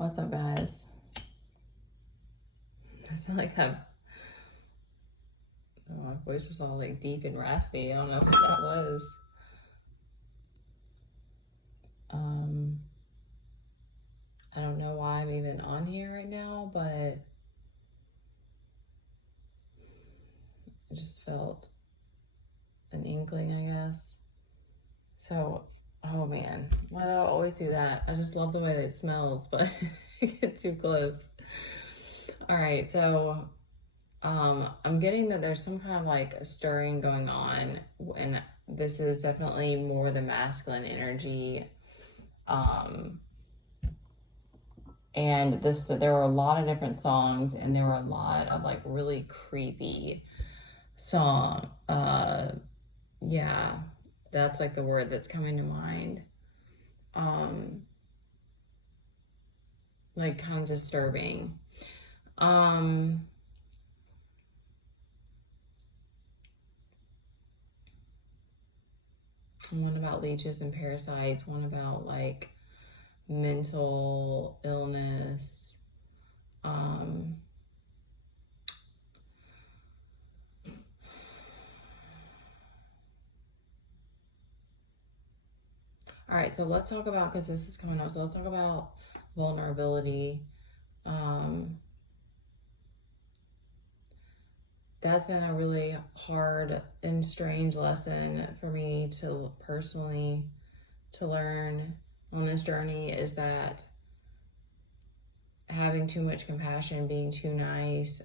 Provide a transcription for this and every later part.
What's up, guys? It's like my voice is all like deep and raspy. I don't know what that was. I don't know why I'm even on here right now, but I just felt an inkling, I guess. So, oh man, why do I always do that? I just love the way that it smells, but I get too close. All right, so I'm getting that there's some kind of like a stirring going on, and this is definitely more the masculine energy. And there were a lot of different songs, and there were a lot of like really creepy yeah, that's like the word that's coming to mind. Like kind of disturbing. One about leeches and parasites, one about like mental illness. All right, so let's talk about, because this is coming up, so let's talk about vulnerability. That's been a really hard and strange lesson for me to personally to learn on this journey, is that having too much compassion, being too nice,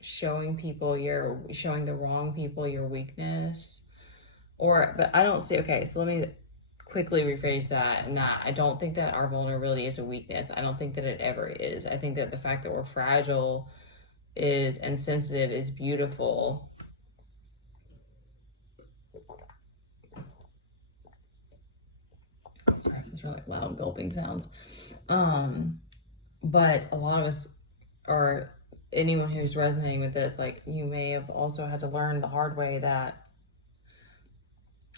showing the wrong people your weakness, but I don't see, okay, so let me quickly rephrase that. I don't think that our vulnerability is a weakness. I don't think that it ever is. I think that the fact that we're fragile and sensitive is beautiful. Sorry for these really loud gulping sounds. But a lot of us, or anyone who's resonating with this, like, you may have also had to learn the hard way that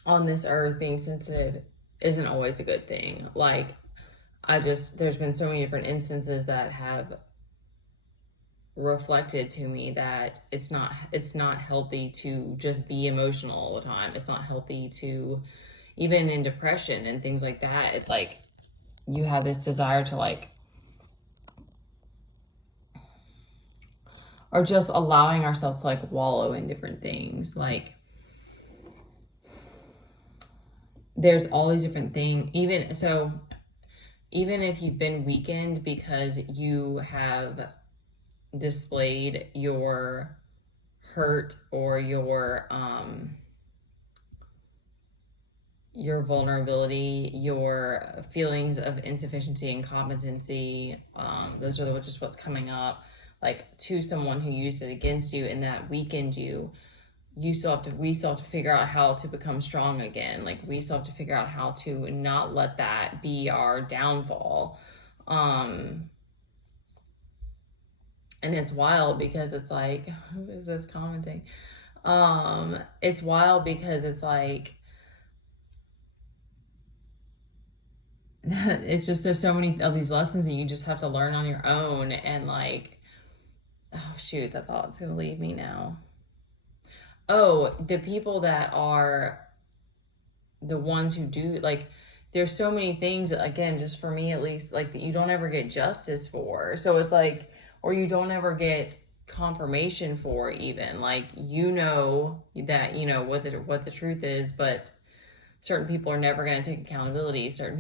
on this earth, being sensitive isn't always a good thing. Like, there's been so many different instances that have reflected to me that it's not healthy to just be emotional all the time. It's not healthy to, even in depression and things like that, it's like you have this desire to like, or just allowing ourselves to like wallow in different things. Like, there's all these different things, even if you've been weakened because you have displayed your hurt or your vulnerability, your feelings of insufficiency and competency, those are just what's coming up, like, to someone who used it against you and that weakened you. We still have to figure out how to become strong again. Like, we still have to figure out how to not let that be our downfall. And it's wild because it's like, who is this commenting? It's wild because it's like, it's just, there's so many of these lessons that you just have to learn on your own. And like, oh shoot, that thought's gonna leave me now. Oh, the people that are the ones who do, like, there's so many things, again, just for me at least, like, that you don't ever get justice for. So it's like, or you don't ever get confirmation for, even, like, you know that you know what the truth is, but certain people are never going to take accountability. Some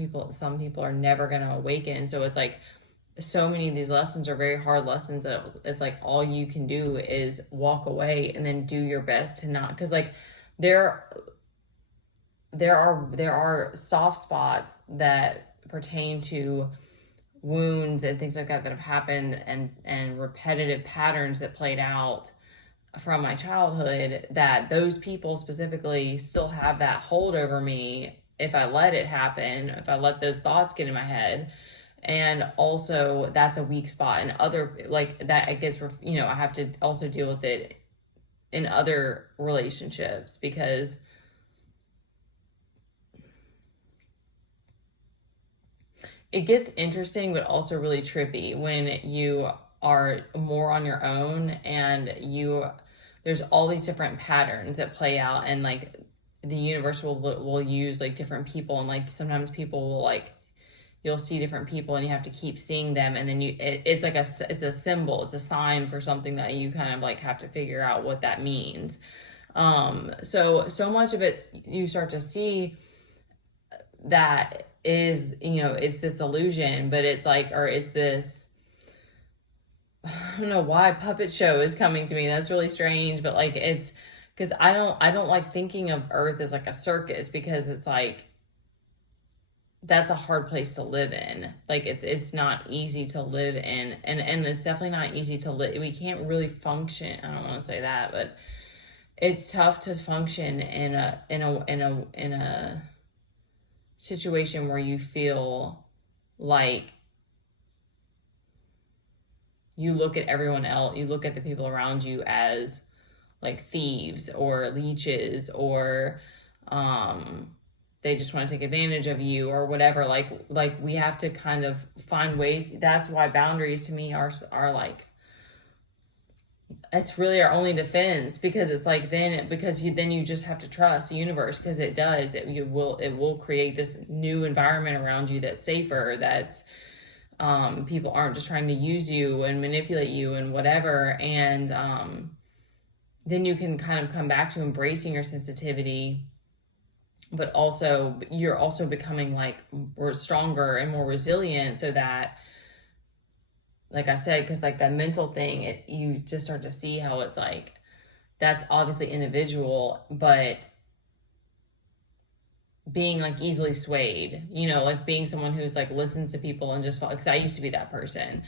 people are never going to awaken. So it's like, so many of these lessons are very hard lessons that it's like all you can do is walk away and then do your best to not, because like there are soft spots that pertain to wounds and things like that have happened, and repetitive patterns that played out from my childhood, that those people specifically still have that hold over me if I let it happen, if I let those thoughts get in my head. And also, that's a weak spot. And other, like, that it gets, I have to also deal with it in other relationships, because it gets interesting, but also really trippy when you are more on your own and there's all these different patterns that play out, and like the universe will use like different people, and like sometimes people will like, you'll see different people and you have to keep seeing them, and then it's like it's a symbol, it's a sign for something that you kind of like have to figure out what that means. So much of it you start to see that is, it's this illusion, but it's like, or it's this, I don't know why puppet show is coming to me. That's really strange, but like it's because I don't like thinking of Earth as like a circus, because it's like that's a hard place to live in. Like it's not easy to live in, and it's definitely not easy to live. We can't really function. I don't want to say that, but it's tough to function in a situation where you feel like you look at everyone else, you look at the people around you as like thieves or leeches, or they just want to take advantage of you or whatever. Like we have to kind of find ways. That's why boundaries to me are like, it's really our only defense, because it's like then you just have to trust the universe, because it will create this new environment around you that's safer, that's people aren't just trying to use you and manipulate you and whatever. And then you can kind of come back to embracing your sensitivity, but also you're also becoming like more stronger and more resilient, so that, like I said, because like that mental thing, you just start to see how it's like, that's obviously individual, but being like easily swayed, like being someone who's like listens to people and just, because I used to be that person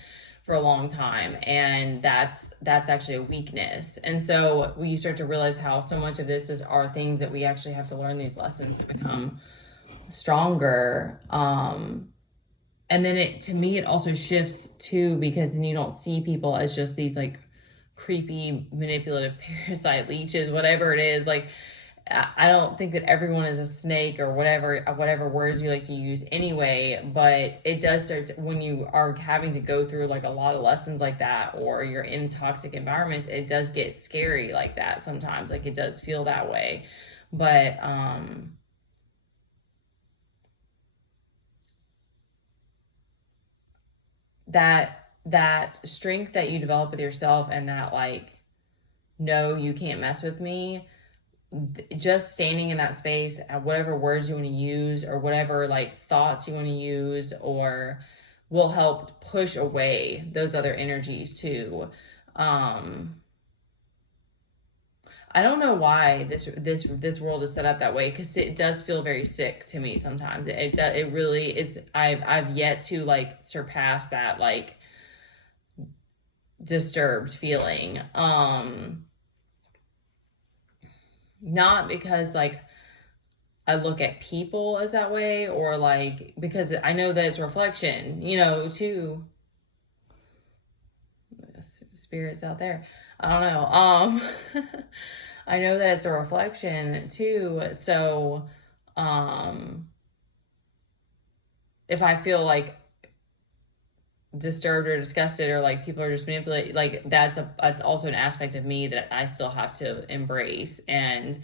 for a long time, and that's actually a weakness. And so you start to realize how so much of this are things that we actually have to learn these lessons to become stronger. And then to me, it also shifts too, because then you don't see people as just these like creepy, manipulative parasite leeches, whatever it is. Like, I don't think that everyone is a snake or whatever words you like to use anyway, but it does start when you are having to go through like a lot of lessons like that, or you're in toxic environments, it does get scary like that sometimes. Like it does feel that way. But that strength that you develop with yourself, and that like, no, you can't mess with me, just standing in that space, whatever words you want to use or whatever like thoughts you want to use, or will help push away those other energies too. I don't know why this world is set up that way, because it does feel very sick to me sometimes. I've yet to like surpass that like disturbed feeling. Not because like I look at people as that way, or like because I know that it's reflection, too. Spirits out there. I don't know. I know that it's a reflection too. So, if I feel like disturbed or disgusted, or like people are just manipulating, like that's also an aspect of me that I still have to embrace. And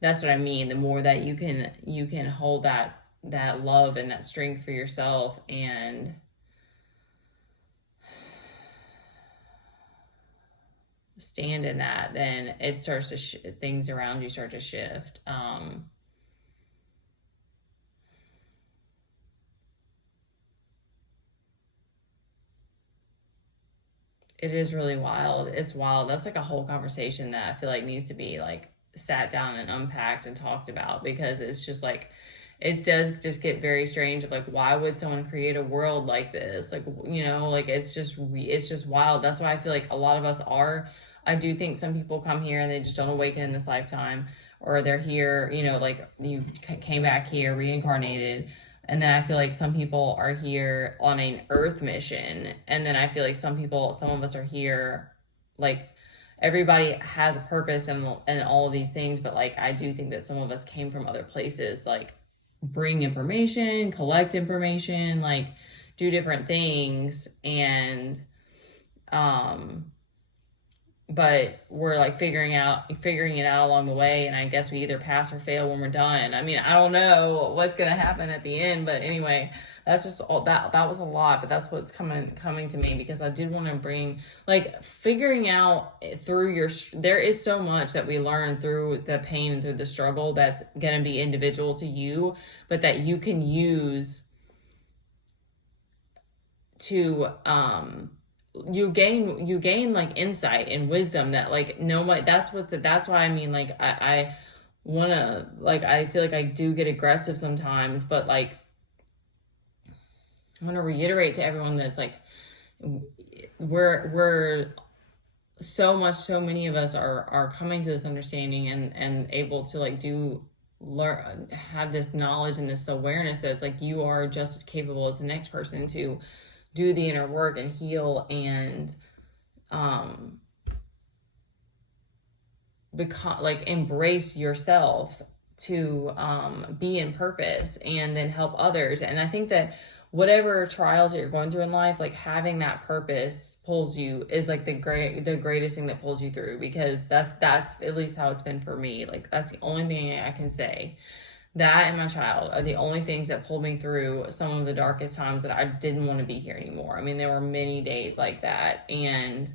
that's what I mean. The more that you can hold that love and that strength for yourself and stand in that, then it starts to things around you start to shift. It is really wild. It's wild. That's like a whole conversation that I feel like needs to be like sat down and unpacked and talked about, because it's just like, it does just get very strange of like, why would someone create a world like this? Like, like it's just wild. That's why I feel like a lot of us I do think some people come here and they just don't awaken in this lifetime, or they're here, like you came back here, reincarnated. And then I feel like some people are here on an earth mission. And then I feel like some of us are here, like everybody has a purpose and all of these things. But like, I do think that some of us came from other places, like bring information, collect information, like, do different things, and but we're like figuring it out along the way, and I guess we either pass or fail when we're done. I mean, I don't know what's gonna happen at the end, but anyway, that's just all that was a lot, but that's what's coming to me, because I did want to bring, like, figuring out through there is so much that we learn through the pain and through the struggle that's gonna be individual to you, but that you can use to you gain like insight and wisdom that, like, no, what that's why I mean, like, I want to, like, I feel like I do get aggressive sometimes, but like, I want to reiterate to everyone that's like, we're so many of us are coming to this understanding and able to like have this knowledge and this awareness that it's like you are just as capable as the next person to do the inner work and heal and embrace yourself to be in purpose and then help others. And I think that whatever trials that you're going through in life, like, having that purpose pulls you is like the greatest thing that pulls you through, because that's at least how it's been for me. Like, that's the only thing I can say. That and my child are the only things that pulled me through some of the darkest times that I didn't want to be here anymore. I mean, there were many days like that. And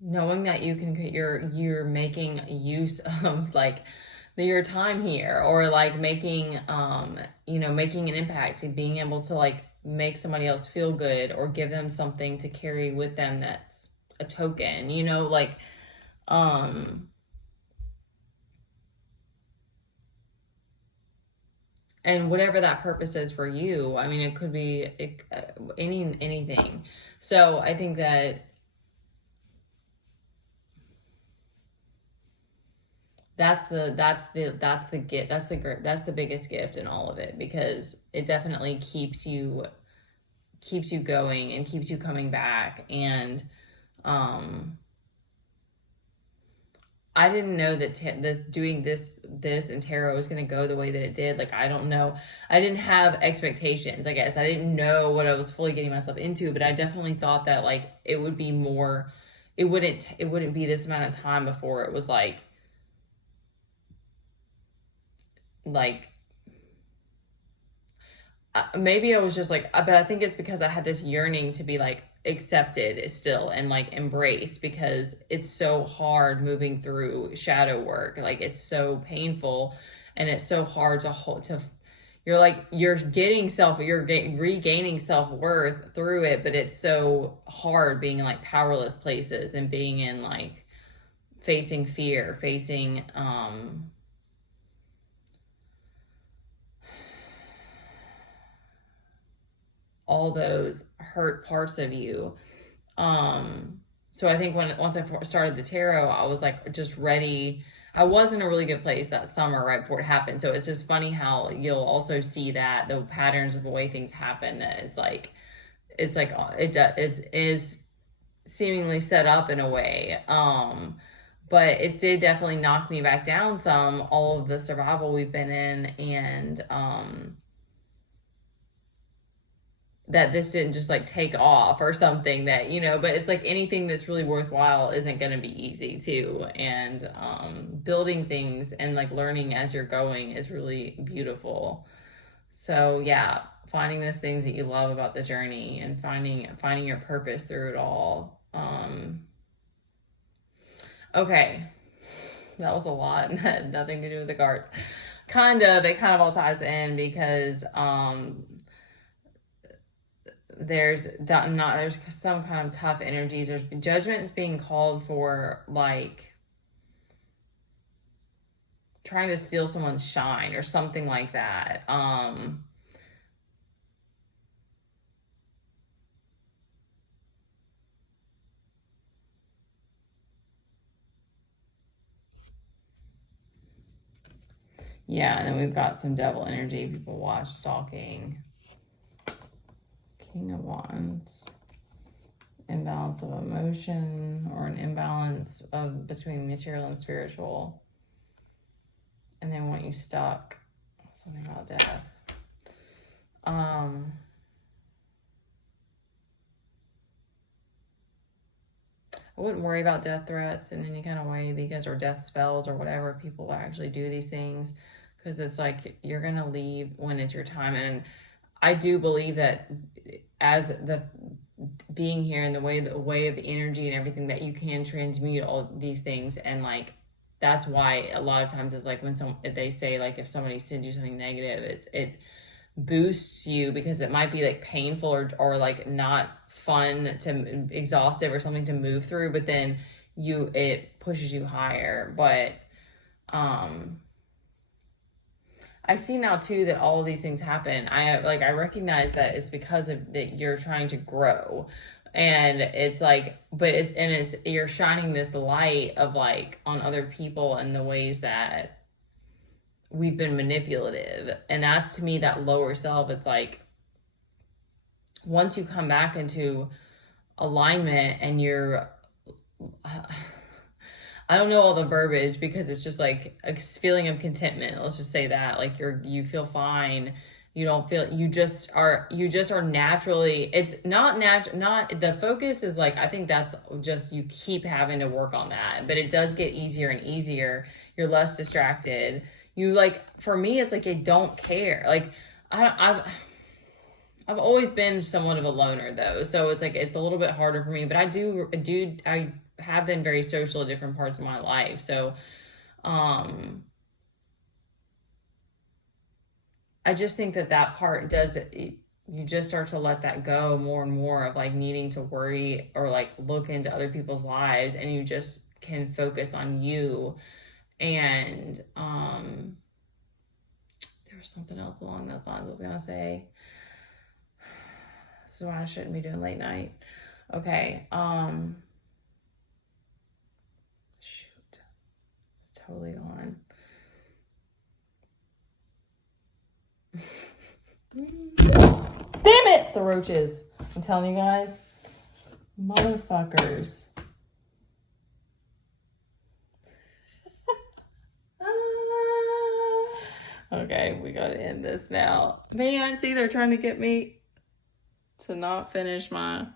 knowing that you're making use of like your time here, or like making making an impact and being able to like make somebody else feel good or give them something to carry with them that's a token, like and whatever that purpose is for you. I mean, it could be anything. So I think that that's the gift. That's the biggest gift in all of it, because it definitely keeps you going and keeps you coming back. And I didn't know that doing this and tarot was going to go the way that it did. Like, I don't know. I didn't have expectations, I guess. I didn't know what I was fully getting myself into, but I definitely thought that like it would be more, it wouldn't be this amount of time before it was like maybe I was just like, but I think it's because I had this yearning to be like accepted still and like embraced, because it's so hard moving through shadow work. Like, it's so painful and it's so hard you're regaining self-worth through it, but it's so hard being in like powerless places and being in like facing fear, facing all those hurt parts of you. So I think once I started the tarot, I was like just ready. I was in a really good place that summer right before it happened. So it's just funny how you'll also see that the patterns of the way things happen, that it is seemingly set up in a way. But it did definitely knock me back down some, all of the survival we've been in, and that this didn't just like take off or something, that, but it's like anything that's really worthwhile isn't going to be easy too. And building things and like learning as you're going is really beautiful. So yeah, finding those things that you love about the journey and finding your purpose through it all. Okay, that was a lot and had nothing to do with the cards. It kind of all ties in, because there's some kind of tough energies. There's judgment is being called for, like trying to steal someone's shine or something like that. Yeah, and then we've got some devil energy. People watch, stalking. King of Wands. imbalance of emotion, or an imbalance of between material and spiritual. And they want you stuck. Something about death. I wouldn't worry about death threats in any kind of way, because, or death spells or whatever, people actually do these things, because it's like you're gonna leave when it's your time. And I do believe that as the being here and the way of the energy and everything, that you can transmute all these things. And like that's why a lot of times it's like when they say like if somebody sends you something negative, it boosts you, because it might be like painful or like not fun to exhaustive or something to move through, but then it pushes you higher. But I see now too that all of these things happen. I recognize that it's because of that you're trying to grow. And it's like, you're shining this light of like on other people and the ways that we've been manipulative. And that's, to me, that lower self. It's like, once you come back into alignment and you're, I don't know all the verbiage, because it's just like a feeling of contentment. Let's just say that, like you feel fine. You don't feel, you just are naturally, it's not the focus is like, I think that's just, you keep having to work on that, but it does get easier and easier. You're less distracted. You like, for me, it's like, I don't care. Like I've always been somewhat of a loner though. So it's like, it's a little bit harder for me, but I have been very social at different parts of my life. So, I just think that part does it. You just start to let that go more and more of like needing to worry or like look into other people's lives, and you just can focus on you. And, there was something else along those lines I was going to say. So I shouldn't be doing late night. Okay. Shoot. It's totally gone. Damn it, the roaches. I'm telling you guys. Motherfuckers. Okay, we gotta end this now. Man, see, they're trying to get me to not finish my